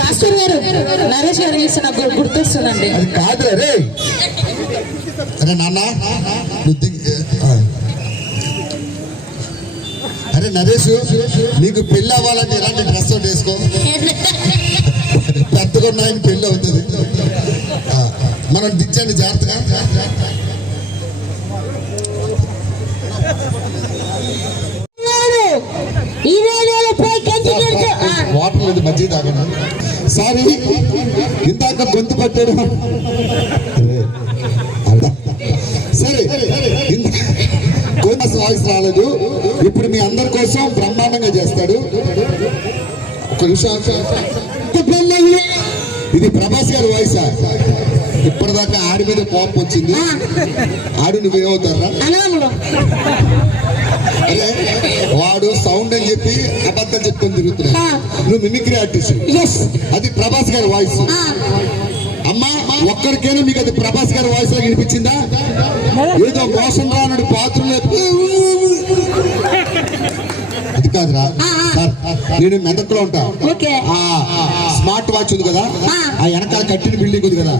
భాస్కర్ గారు నరేష్ గారు చేసి నాకు గుర్తొస్తుందండి. అది కాదు రే. అరే నాన్న అరే నరేష్, నీకు పెళ్ళి అవ్వాలంటే ఇలాంటి డ్రెస్ ఒకటి వేసుకో. పెద్దగా ఉన్నాయని పెళ్ళి అవుతుంది. మనం దించండి జాగ్రత్తగా. వాటర్ లేదు, మజ్జిగ తాగండి. సారీ, ఇందాక గొంతు పట్టాడు. సరే, వాయిస్ రాలేదు. ఇప్పుడు మీ అందరి కోసం బ్రహ్మాండంగా చేస్తాడు. ఒక నిమిషం. ఇది ప్రభాస్ గారి వాయిసా? ఇప్పటిదాకా ఆడి మీద కోపం వచ్చింది. ఆడు నువ్వేమవుతారా? అరే వాడు సౌండ్ అని చెప్పి అబద్ధం చెప్పుకొని తిరుగుతున్నాడు. నువ్వు మిమిక్రీ ఆర్టిస్ట్. అది ప్రభాస్ గారి వాయిస్. అమ్మా ఒక్కరికైనా మీకు అది ప్రభాస్ గారి వాయిస్ లాగా వినిపించిందా? ఏదో మోసం రానుడు పాత్రలో అది కాదురా. నేను మెదక్లో ఉంటా. స్మార్ట్ వాచ్ ఉంది కదా, ఆ వెనకాల కట్టిన బిల్డింగ్ ఉంది కదా,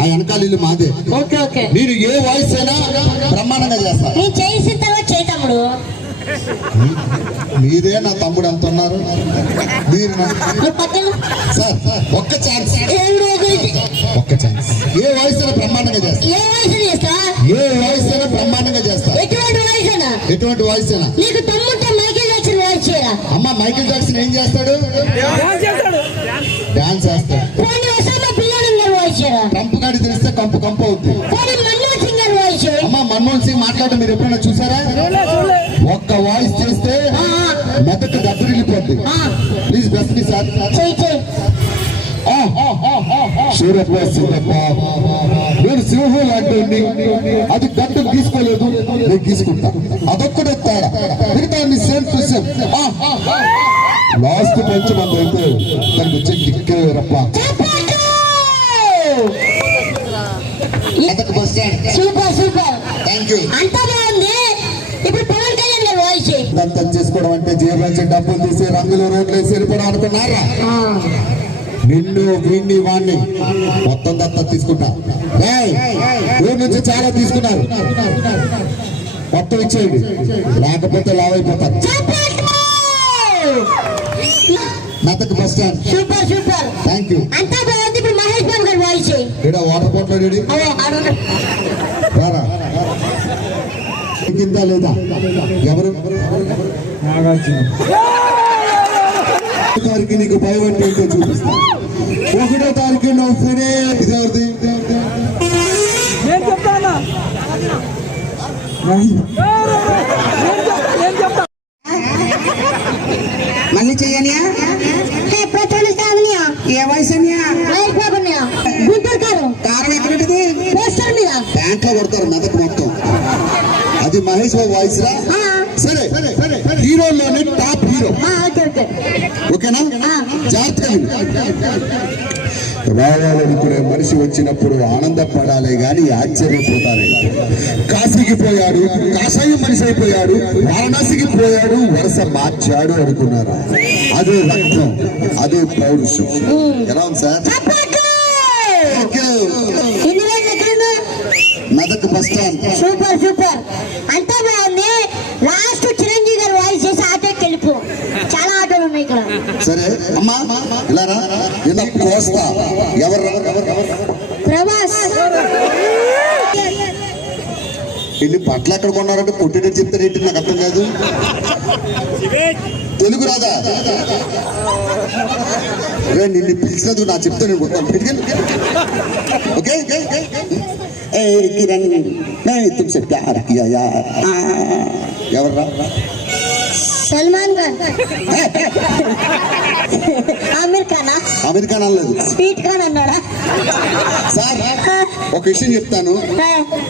ఆ వెనకాల ఇల్లు మాదే. నేను ఏ వాయిస్ అయినా బ్రహ్మాండంగా చేస్తా. మీదే నా తమ్ముడు ఎంత ఉన్నారు మీరు. సార్ ఒక్క ఛాన్స్, ఒక్క ఛాన్స్. ఏ వాయిస్ అయినా బ్రహ్మాండంగా చేస్తా. ఏ వాయిస్ అయినా బ్రహ్మాండంగా చేస్తా. ఎటువంటి వాయిస్ అయినా. అమ్మ మైకేల్ జాక్సన్ ఏం చేస్తాడు? డాన్స్ చేస్తాడు. కంపు గాడి తెలిస్తే కంపు కంపు అవుతుంది. అమ్మ మన్మోహన్ సింగ్ మాట్లాడటం మీరు ఎప్పుడైనా చూసారా? ఒక్క వాయిస్ చేస్తే మెదక్ దెబ్బరిల్లిపోద్ది. Please best me sir. నేను సింహం లాంటి అది గంటలు తీసుకోలేదు, నేను తీసుకుంటా. అదొక్కడే తేడా. మిగతా same to same. Last punch మనం అయితే దానికి వచ్చే కిక్కే రప్ప. దత్తం చేసుకోవడం అంటే జేబు నుంచి డబ్బులు తీసి రంగులు రోడ్లు వేసి వెళ్ళిపోవడం అనుకున్నారా? నిన్ను వీణ్ణి వాణ్ణి మొత్తం దత్తం తీసుకుంటా. ఊరి నుంచి చాలా తీసుకున్నారు, మొత్తం ఇచ్చేయండి, లేకపోతే లావ్ అయిపోతారు. Medak bus stand. Super super, thank you. అంతా బాగుంది. ఇప్పుడు మహేష్ బాబు గారి వాయిస్ ఏడా? వాటర్ బాటిల్ రెడీ రారా? కింద లేదా? ఎవరు? తారీఖు నీకు భయం అంటే ఏంటో చూపిస్తా. 1వ తారీఖు నువ్వు ఫ్రీ. ఇదేవరిది? మళ్ళీ చెయ్యనియా? ఏ వయసు గుంటూరు కారం. కారం ఎక్కడుంటది? ప్యాంట్లో కొడతారు మెదక్ మొత్తం. అది మహేష్ బాబు వాయిస్ రా. సరే, హీరోలోనే టాప్ హీరో. ఓకేనా? జాగ్రత్తగా రావాలనుకునే మనిషి వచ్చినప్పుడు ఆనందపడాలి గాని ఆశ్చర్యపోతారే. కాశీకి పోయాడు, కాషాయం మనిషి అయిపోయాడు. వారణాసికి పోయాడు, వరుస మార్చాడు అనుకున్నారు. అదే రక్తం, అదే పౌరుషం. ఎలా ఉంది sir? Medak bus stand. Super super, అంతా బాగుంది. లాస్ట్ చిరంజీవి గారు వాయిస్ చేసి ఆటోకి వెళ్ళిపో. చాలా ఆటోలు ఉన్నాయి ఇక్కడ. సరే అమ్మా ఇలా రా. ఇలా కోస్తా. ఎవరు? ప్రభాస్. వెళ్ళి బట్టలు ఎక్కడ కొన్నారంటే కొట్టేటట్టు చెప్తారేంటి? నాకు అర్థం కాదు. తెలుగు రాదా? నిన్ను పిలిచినందుకు నా చెప్తా నేను కొట్టాను. ఓకే కిరణ్ తుమ్సే ప్యార్ కియా యార్. ఎవర్రా? సల్మాన్ ఖాన్. ఆమిర్ ఖాన్. ఆమిర్ ఖాన్ అనలేదు, స్వీట్ ఖాన్ అన్నాడా? సార్ ఒక విషయం చెప్తాను.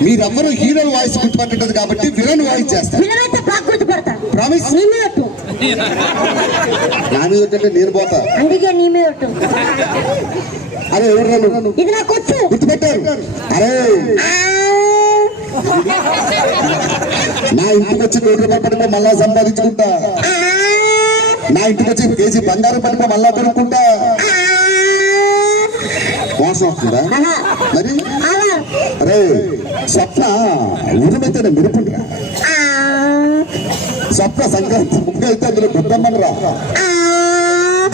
మీరెవ్వరూ హీరో వాయిస్ గుర్తుపట్టదు కాబట్టి విలన్ వాయిస్ చేస్తారు. ప్రామిస్? నా మీద కంటే నేను పోతా. అందుకే నీ మీద. అరే ఎవరు? ఇది నాకు వచ్చు. గుర్తుపెట్టారు? అరే నా ఇంటికి వచ్చి ₹100 పట్టుకో మళ్ళా సంపాదించుకుంటా. నా ఇంటికి వచ్చి కేజీ బంగారం పట్టుకో మళ్ళా కొనుక్కుంటా. మోసం వస్తుందా ఆహా. మరి అలా. అరే స్వప్న ఉరిమైతే మెరుపుండ్రా ఆ. స్వప్న సంక్రాంతి ముగ్గు అయితే అందులో గుడ్డమ్మని రా ఆ.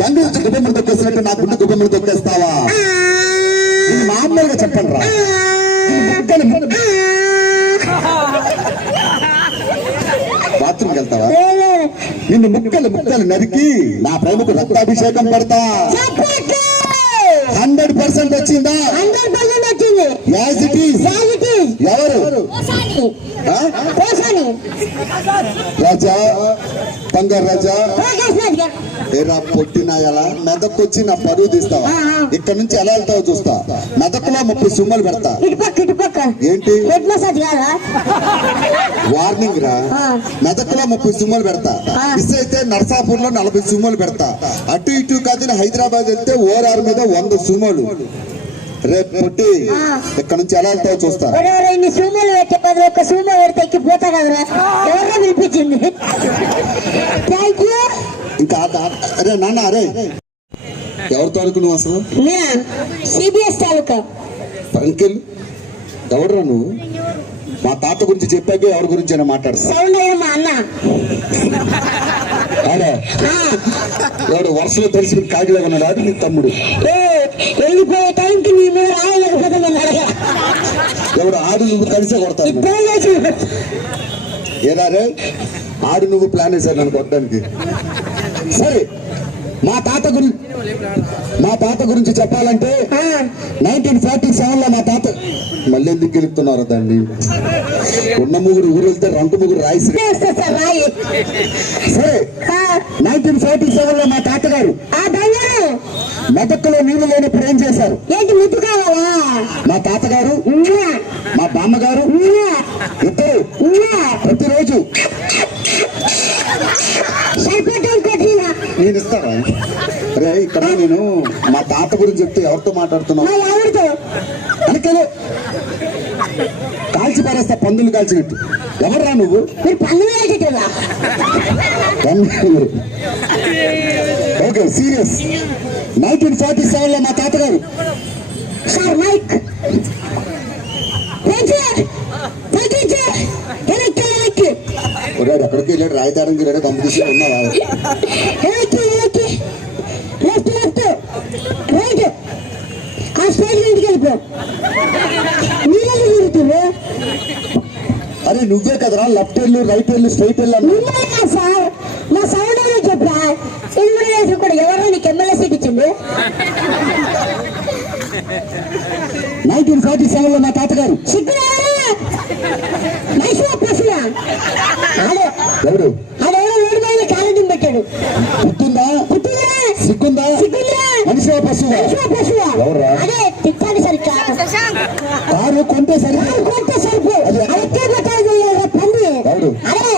గంగ నుంచి గుడ్డమ్మని తొక్కేసినట్టు నా గుడ్డ గుడ్డమ్మని తొక్కేస్తావా ఇది మామూలుగా చెప్పండి రా బాత్రూమ్కి వెళ్తావా నిన్ను ముక్కలు నరికి నా ప్రేమకు రక్తాభిషేకం పెడతా చప్పట్లు. 100% వచ్చిందా 100% వచ్చింది. As it is As it is. ఎవరు పోసాని. ఆ? పోసాని. రాజా బంగారు రాజా పోగేసి రాజుగా. ఏరా పొట్టినాయలా మెదక్కొచ్చి నా పరువు తీస్తావా ఇక్కడ నుంచి ఎలా వెళ్తావో చూస్తా మెదక్లో 30 సుమ్మలు పెడతా ఇటుపక్క ఏంటి హెడ్ మసాజ్ కాదా? వార్నింగ్ రా ఆ. మెదక్లో 30 సుమ్మలు పెడతా ఆ. మిస్ అయితే నర్సాపూర్ లో 40 సుమ్మలు పెడతా అటు ఇటు కాదు హైదరాబాద్ వెళ్తే ఓఆర్ మీద 100 సుమ్మలు రేపు పొట్టి ఆ. ఇక్కడ నుంచి ఎలా వెళ్తావో చూస్తా ఒరేయ్, ఇన్ని సూమలు పెట్టే బదులు ఒక సూమ పెడితే ఎక్కిపోతా కదరా. ఎవరో పిలిపించింది. Thank you. ఇంకా అరే నాన్న అరే ఎవరితో అనుకు నువ్వు అసలు సిబిఎస్ తాలూకా. అంకిల్ ఎవడరా నువ్వు మా తాత గురించి చెప్పాక ఎవరి గురించి అయినా మాట్లాడతా సౌండ్ అయిన మా అన్న. ఆడా ఆ. ఎవడు వరుసలో తెలిసి కాగిలా ఉన్నాడు అది నీ తమ్ముడు ఏ, వెళ్ళిపోయే టైంకి నీ మీద రాయలేకపోతే నేను అడగా. ఎవడు ఆడు నువ్వు కలిసే కొడతాను ఇద్దరు చేసి ఏరా రే ఆడు నువ్వు ప్లాన్ వేశారు నన్ను కొట్టడానికి సరే మా తాత గురించి చెప్పాలంటే 1947 లో మా తాత మళ్ళీ ఎందుకు గెలుపుతున్నారు దాన్ని ఉన్న ముగ్గురు ఊరు వెళ్తే రంకు ముగ్గురు రాయిసి వస్తా సార్ రాయి. సరే ఆ, 1947 లో మా తాతగారు ఆ బంగారు మెదక్కులో నీళ్లు లేనప్పుడు ఏం చేశారు ఏంటి ముద్దు కావాలా? మా తాతగారు ఉమ్మా. మా బామ్మగారు ఉమ్మా. ఇద్దరు ఉమ్మా. ప్రతిరోజు సరిపోతాం కొట్టినా. నేను ఇస్తాను రే ఇక్కడ నేను మా తాత గురించి చెప్తే ఎవరితో మాట్లాడుతున్నావు మా ఎవరితో? అనకలే కాల్చి పారేస్తా పందులు కాల్చినట్టు ఎవర్రా నువ్వు మీరు పన్ను వేసేటోళ్ళా? ఓకే సీరియస్ 1947 లో మా తాతగారు సార్ మైక్ ఒరాడు అక్కడికి వెళ్ళాడు రాయితాడానికి వెళ్ళాడు కంపెనీషన్ ఉన్నావా రైట్. ఆ స్టేజ్ ఇంటికి వెళ్ళిపో. మీరే తిరుగుతున్నారు. అరే నువ్వే కదరా లెఫ్ట్ వెళ్ళు రైట్ వెళ్ళు స్ట్రైట్ వెళ్ళు అన్నా మిమ్మల్ని సార్ మా సౌండ్ అనేది చెప్పా. ఇది కూడా వేసి కూడా ఎవరో నీకు ఎమ్మెల్యే సీట్ ఇచ్చింది? 1947 లో మా తాతగారు సిగ్గురా మైసూర్ పసులా ఎవడు అదేవో వేడి మీద కాలేజీ పెట్టాడు. పుట్టిందా పుట్టిందా? సిగ్గుందా సిగ్గుందా? మనిషి పశువా మైసూర్ పసులా ఎవరా? అదే తిప్పాలి సరిగ్గా. కారు కొంటే సరి కొంటే సరిపో. అదే పెట్టాలి పంది. ఎవడు అదే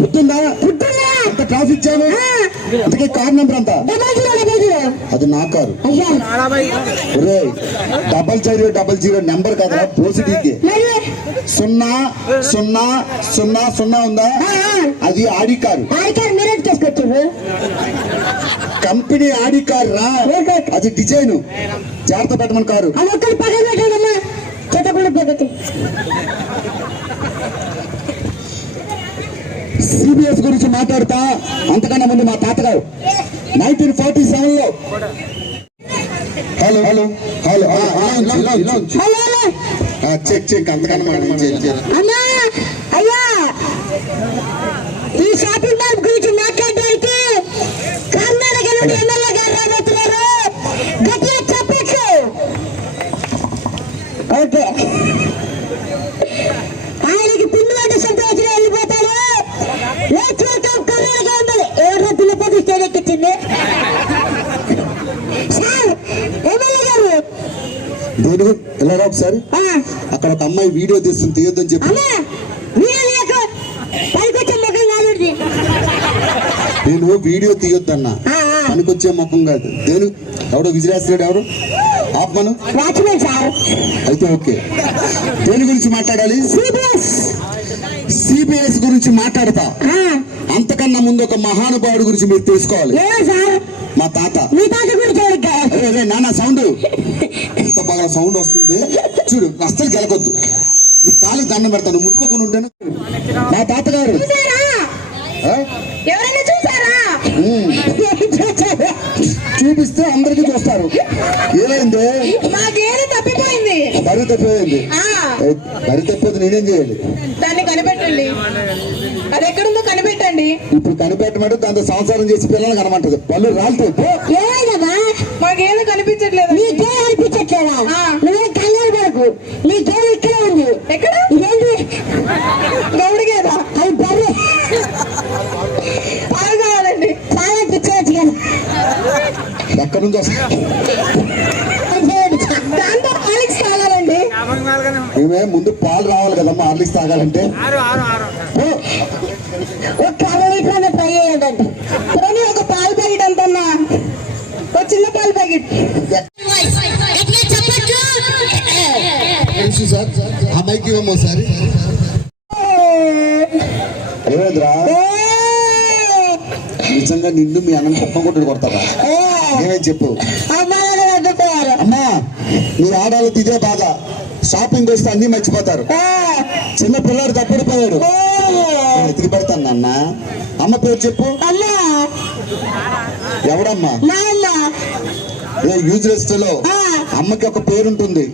పుట్టిందా పుట్టిందా? ఎంత ట్రాఫిక్ జామ్ అందుకే కార్ నెంబర్ అంతా డబల్ జీరో. అది నా కారు అయ్యా ఒరే 0000 నెంబర్ కదరా పోసిటీకి మరి 0000 ఉందా అది ఆడి కారు ఆడికారు మీరే తీసుకొచ్చారు. కంపెనీ ఆడి కారు రా అది డిజైన్ జాగ్రత్త పెట్టమని కారు అది ఒక్కరి పక్కన పెట్టాడమ్మా. చెత్తకుండా పక్కకి. సిబిఎస్ గురించి మాట్లాడతా అంతకన్నా ముందు మా తాతగారు 1947 లో hello hello hello hello hello check అంతకన్నా మనం అమ్మా అయ్యా ఈ షాపింగ్ మాల్ గురించి మాట్లాడడానికి కర్ణాటక నుండి ఎమ్మెల్యే గారు రాబోతున్నారు. గట్టిగా చెప్పచ్చు. ఓకే ఆయనకి పిల్లి అంటే సంతోషంగా వెళ్ళిపోతాడు. Let's welcome Karnataka MLA. ఎవరు పిల్లపోతే స్టేజ్ ఎక్కించింది సార్ ఎమ్మెల్యే గారు. దేని వెళ్ళరా ఒకసారి అక్కడ ఒక అమ్మాయి వీడియో తీస్తుంది తీయొద్దని చెప్పి అమ్మా మీరు లేక పనికొచ్చే ముఖం కాదు. నేను వీడియో తీయొద్దన్నా పనికొచ్చే ముఖం కాదు దేని ఎవడో విజిలేస్తున్నాడు ఎవరు ఆత్మను వాచ్మెన్ సార్. అయితే ఓకే దేని గురించి మాట్లాడాలి సిబిఎస్ సిబిఎస్ గురించి మాట్లాడతా అంతకన్నా ముందు ఒక మహానుభావుడి గురించి మీరు తెలుసుకోవాలి. ఏ సార్ మా తాత. మీ తాత గురించి ఎవరికి? అరే నాన్న సౌండ్ ఎంత బాగా సౌండ్ వస్తుంది చూడు, అస్సలు గెలకొద్దు. నీ కాళ్ళకి దండం పెడతాను, ముట్టుకోకుండా ఉంటాను. మా తాతగారు చూసారా? ఆ? ఎవరైనా చూసారా? చూపిస్తే అందరికీ చూస్తారు. ఏమైంది? మా గేదె తప్పిపోయింది. బరి తప్పిపోయింది. బరి తప్పిపోతే నేనేం చేయాలి? దాన్ని కనిపెట్టండి. అది ఎక్కడుందో కనిపెట్టండి. ఇప్పుడు కనిపెట్టమంటే దాంతో సంసారం చేసి పిల్లలు కనమంటది. పళ్ళు రాలిపోయి మా గేదె కనిపించట్లేదు. నీ గేదె కనిపించట్లేదా? నువ్వే కంగారు పడకు, నీ గేదె ఇక్కడే ఉంది. ఎక్కడ? ఇదేంటి గౌడి గేదా? అది బర్రె. పాలు కావాలండి. పాలు పిచ్చవచ్చు కదా. ఎక్కడి నుంచి వస్తా? దాంతో హార్లిక్స్ తాగాలండి. మేమే ముందు పాలు రావాలి కదమ్మా హార్లిక్స్ తాగాలంటే. ఒక 50 లీటర్లు ట్రై చేయండి. పోనీ ఒక పాలు ప్యాకెట్ అంతన్నా, ఒక చిన్న పాలు ప్యాకెట్. తెలుసు సార్, ఆ మైక్ ఇవ్వమ్మా సార్. ఏమైందిరా? నిజంగా నిన్ను మీ అన్నం కుప్ప కొట్టుడు కొడతారా? ఏమేమి చెప్పు. అమ్మా మీ ఆడాలకు ఇదే బాధ. షాపింగ్ వస్తే అన్ని మర్చిపోతారు. చిన్న పిల్లాడు తప్పిడిపోయాడు. ఎతికి పెడతాను నాన్న. అమ్మ పేరు చెప్పు. ఎవడమ్మా? యూజ్లెస్ లో అమ్మకి ఒక పేరుంటుంది.